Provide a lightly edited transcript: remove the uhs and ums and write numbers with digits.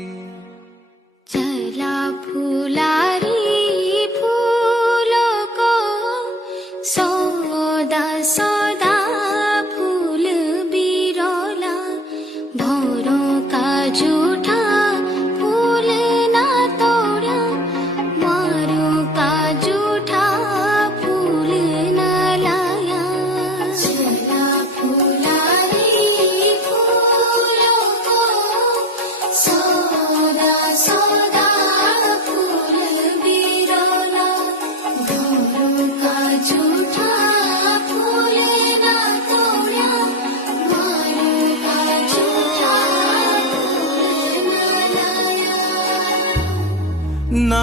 चला फुलारी फूलों को सौदा सौदा फूल बिरोला भौरों का झूठा फूल ना तोड़ा मारों का झूठा फूल ना लाया। चला फुलारी फूलों को सौदा सौदा फूल बिरोला भौरों का झूठा फूल ना तोड़ा मारों का झूठा फूल ना लाया। ना